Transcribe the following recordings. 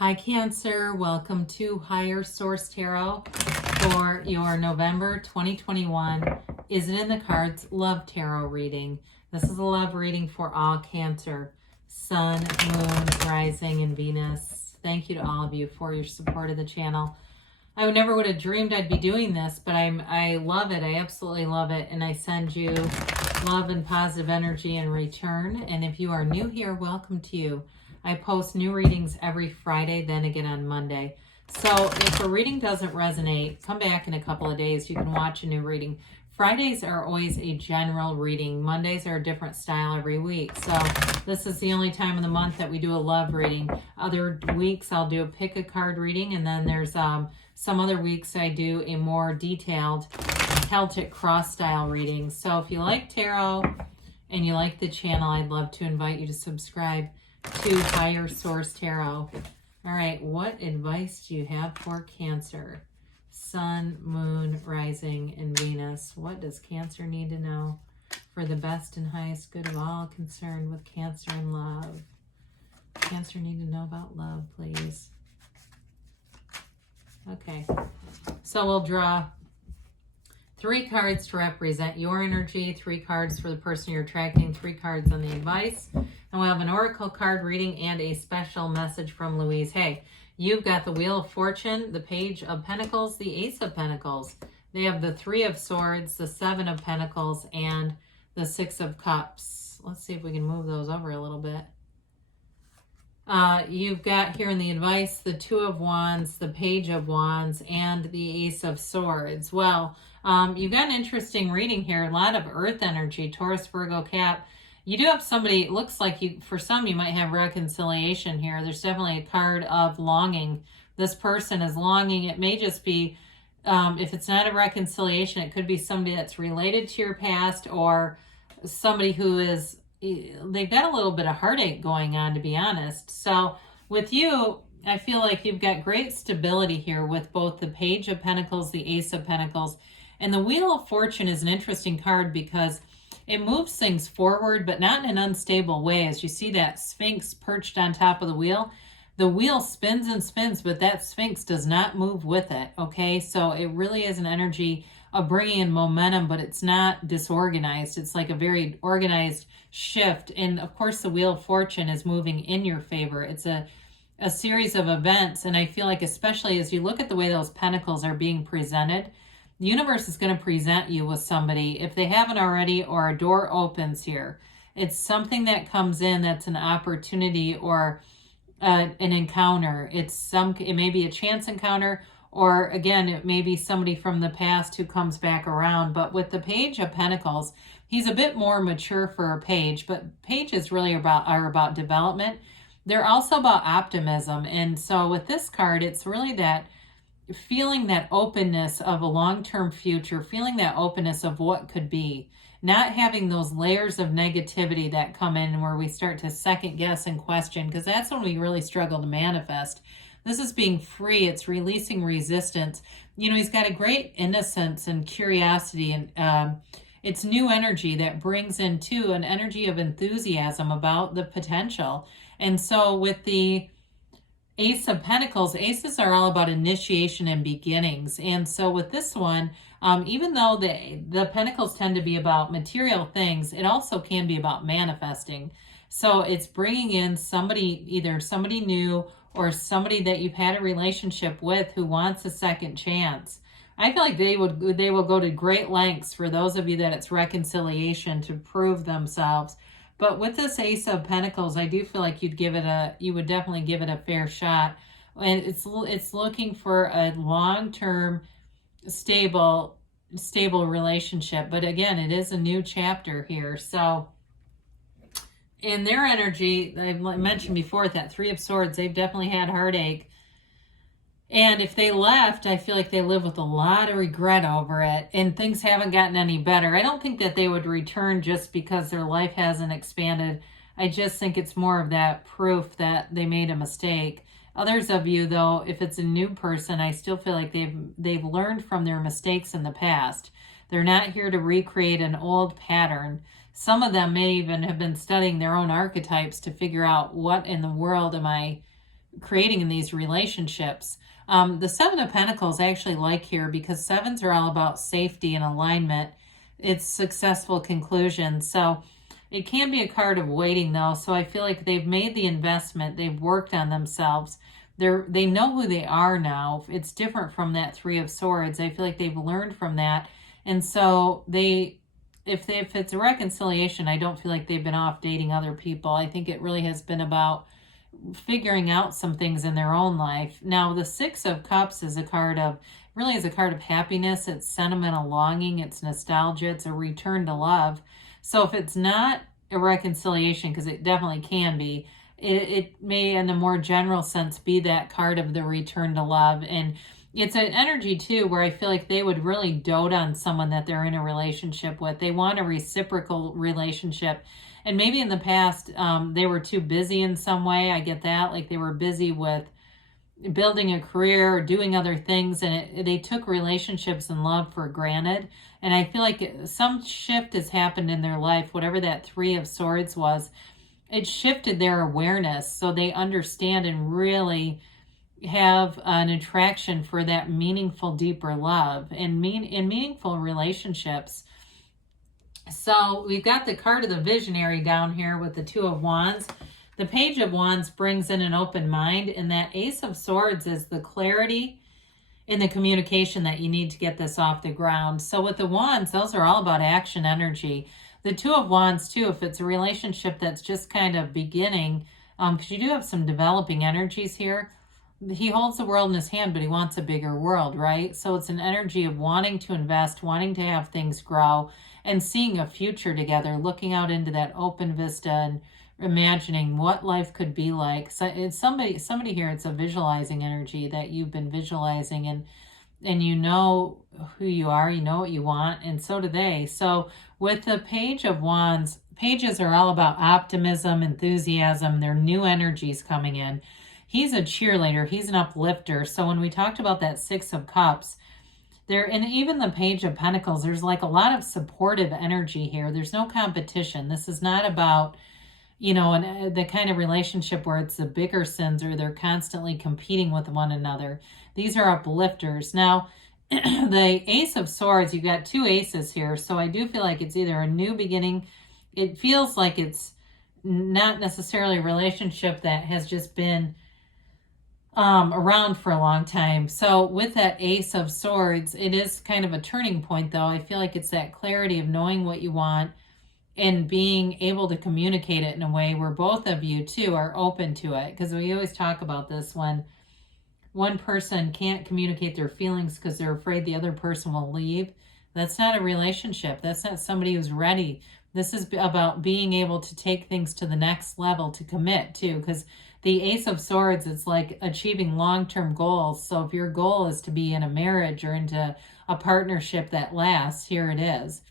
Hi Cancer, welcome to Higher Source Tarot for your November 2021 Is It in the Cards Love Tarot reading. This is a love reading for all Cancer, Sun, Moon, Rising, and Venus. Thank you to all of you for your support of the channel. I never would have dreamed I'd be doing this, but I love it. I absolutely love it, and I send you love and positive energy in return. And if you are new here, welcome to you. I post new readings every Friday, then again on Monday. So if a reading doesn't resonate, come back in a couple of days. You can watch a new reading. Fridays are always a general reading. Mondays are a different style every week. So this is the only time of the month that we do a love reading. Other weeks I'll do a pick a card reading, and then there's some other weeks I do a more detailed Celtic cross style reading. So if you like tarot and you like the channel, I'd love to invite you to subscribe to Higher Source Tarot. All right, what advice do you have for Cancer? Sun, Moon, Rising, and Venus. What does Cancer need to know for the best and highest good of all concerned with Cancer and love? Cancer need to know about love, please. Okay, so we'll draw 3 cards to represent your energy, 3 cards for the person you're attracting, 3 cards on the advice. And we'll have an oracle card reading and a special message from Louise Hay. You've got the Wheel of Fortune, the Page of Pentacles, the Ace of Pentacles. They have the 3 of Swords, the 7 of Pentacles, and the 6 of Cups. Let's see if we can move those over a little bit. You've got here in the advice the 2 of Wands, the Page of Wands, and the Ace of Swords. Well, you've got an interesting reading here. A lot of earth energy, Taurus, Virgo, Cap. You do have somebody, it looks like for some you might have reconciliation here. There's definitely a card of longing. This person is longing. It may just be, if it's not a reconciliation, it could be somebody that's related to your past, or somebody who is, they've got a little bit of heartache going on, to be honest. So with you, I feel like you've got great stability here with both the Page of Pentacles, the Ace of Pentacles, and the Wheel of Fortune is an interesting card because it moves things forward, but not in an unstable way. As you see that Sphinx perched on top of the wheel spins and spins, but that Sphinx does not move with it, okay? So it really is an energy of bringing in momentum, but it's not disorganized. It's like a very organized shift. And of course, the Wheel of Fortune is moving in your favor. It's a series of events, and I feel like especially as you look at the way those pentacles are being presented, the universe is going to present you with somebody, if they haven't already, or a door opens here. It's something that comes in that's an opportunity or an encounter. It may be a chance encounter, or again, it may be somebody from the past who comes back around. But with the Page of Pentacles, he's a bit more mature for a page, but pages really are about development. They're also about optimism. And so with this card, it's really that feeling that openness of a long-term future, feeling that openness of what could be, not having those layers of negativity that come in where we start to second guess and question, because that's when we really struggle to manifest. This is being free. It's releasing resistance. You know, he's got a great innocence and curiosity, and it's new energy that brings in too an energy of enthusiasm about the potential. And so with the Ace of Pentacles, aces are all about initiation and beginnings. And so with this one, even though the pentacles tend to be about material things, it also can be about manifesting. So it's bringing in somebody, either somebody new or somebody that you've had a relationship with who wants a second chance. I feel like they will go to great lengths for those of you that it's reconciliation to prove themselves. But with this Ace of Pentacles, I do feel like you would definitely give it a fair shot. And it's looking for a long-term, stable relationship. But again, it is a new chapter here. So in their energy, I mentioned before, that 3 of Swords, they've definitely had heartache. And if they left, I feel like they live with a lot of regret over it, and things haven't gotten any better. I don't think that they would return just because their life hasn't expanded. I just think it's more of that proof that they made a mistake. Others of you, though, if it's a new person, I still feel like they've learned from their mistakes in the past. They're not here to recreate an old pattern. Some of them may even have been studying their own archetypes to figure out, what in the world am I creating in these relationships. The Seven of Pentacles I actually like here because sevens are all about safety and alignment. It's successful conclusion. So it can be a card of waiting though. So I feel like they've made the investment. They've worked on themselves. They know who they are now. It's different from that Three of Swords. I feel like they've learned from that. And so if it's a reconciliation, I don't feel like they've been off dating other people. I think it really has been about figuring out some things in their own life. Now, the Six of Cups is a card of happiness. It's sentimental longing. It's nostalgia. It's a return to love. So if it's not a reconciliation, because it definitely can be, it may in a more general sense be that card of the return to love. And it's an energy too where I feel like they would really dote on someone that they're in a relationship with. They want a reciprocal relationship. And maybe in the past, they were too busy in some way. I get that. Like they were busy with building a career or doing other things, and they took relationships and love for granted. And I feel like some shift has happened in their life, whatever that Three of Swords was. It shifted their awareness so they understand and really have an attraction for that meaningful, deeper love and in meaningful relationships. So we've got the card of the visionary down here with the Two of Wands. The Page of Wands brings in an open mind, and that Ace of Swords is the clarity in the communication that you need to get this off the ground. So with the Wands, those are all about action energy. The Two of Wands too, if it's a relationship that's just kind of beginning, because you do have some developing energies here. He holds the world in his hand, but he wants a bigger world, right? So it's an energy of wanting to invest, wanting to have things grow, and seeing a future together, looking out into that open vista and imagining what life could be like. So it's somebody here, it's a visualizing energy that you've been visualizing, and you know who you are, you know what you want, and so do they. So with the Page of Wands, pages are all about optimism, enthusiasm, there are new energies coming in. He's a cheerleader, he's an uplifter. So when we talked about that Six of Cups, there, and even the Page of Pentacles, there's like a lot of supportive energy here. There's no competition. This is not about, the kind of relationship where it's the bigger sins or they're constantly competing with one another. These are uplifters. Now, the Ace of Swords, you've got two aces here. So I do feel like it's either a new beginning. It feels like it's not necessarily a relationship that has just been around for a long time. So with that Ace of Swords, it is kind of a turning point though. I feel like it's that clarity of knowing what you want and being able to communicate it in a way where both of you too are open to it. Because we always talk about this, when one person can't communicate their feelings because they're afraid the other person will leave. That's not a relationship. That's not somebody who's ready. This is about being able to take things to the next level, to commit to, because the Ace of Swords, it's like achieving long-term goals. So if your goal is to be in a marriage or into a partnership that lasts, here it is.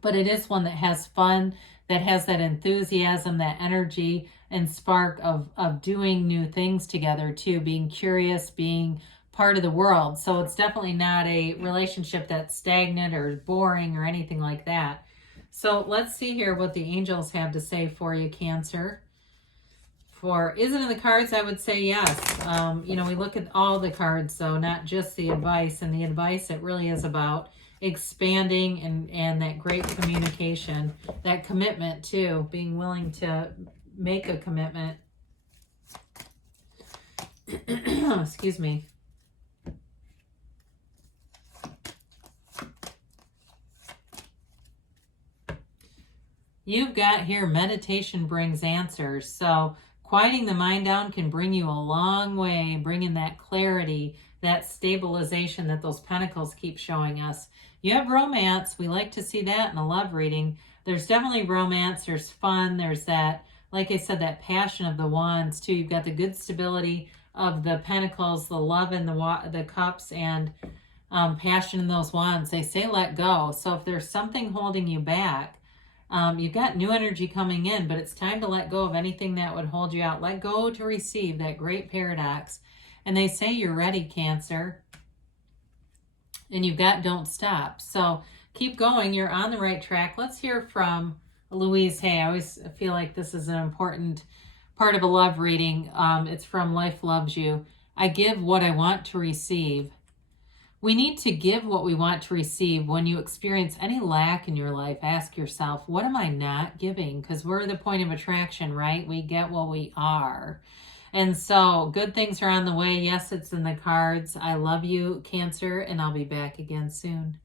But it is one that has fun, that has that enthusiasm, that energy and spark of doing new things together too, being curious, being part of the world. So it's definitely not a relationship that's stagnant or boring or anything like that. So let's see here what the angels have to say for you, Cancer. Is it in the cards? I would say yes. We look at all the cards, so not just the advice. And the advice, it really is about expanding and that great communication, that commitment too, being willing to make a commitment. Excuse me. You've got here, meditation brings answers. So quieting the mind down can bring you a long way, bringing that clarity, that stabilization that those pentacles keep showing us. You have romance. We like to see that in a love reading. There's definitely romance. There's fun. There's that, like I said, that passion of the wands too. You've got the good stability of the pentacles, the love in the cups, and passion in those wands. They say let go. So if there's something holding you back, you've got new energy coming in, but it's time to let go of anything that would hold you out. Let go to receive, that great paradox. And they say you're ready, Cancer. And you've got don't stop. So keep going. You're on the right track. Let's hear from Louise Hay. I always feel like this is an important part of a love reading. It's from Life Loves You. I give what I want to receive. We need to give what we want to receive. When you experience any lack in your life, ask yourself, what am I not giving? Because we're the point of attraction, right? We get what we are. And so good things are on the way. Yes, it's in the cards. I love you, Cancer, and I'll be back again soon.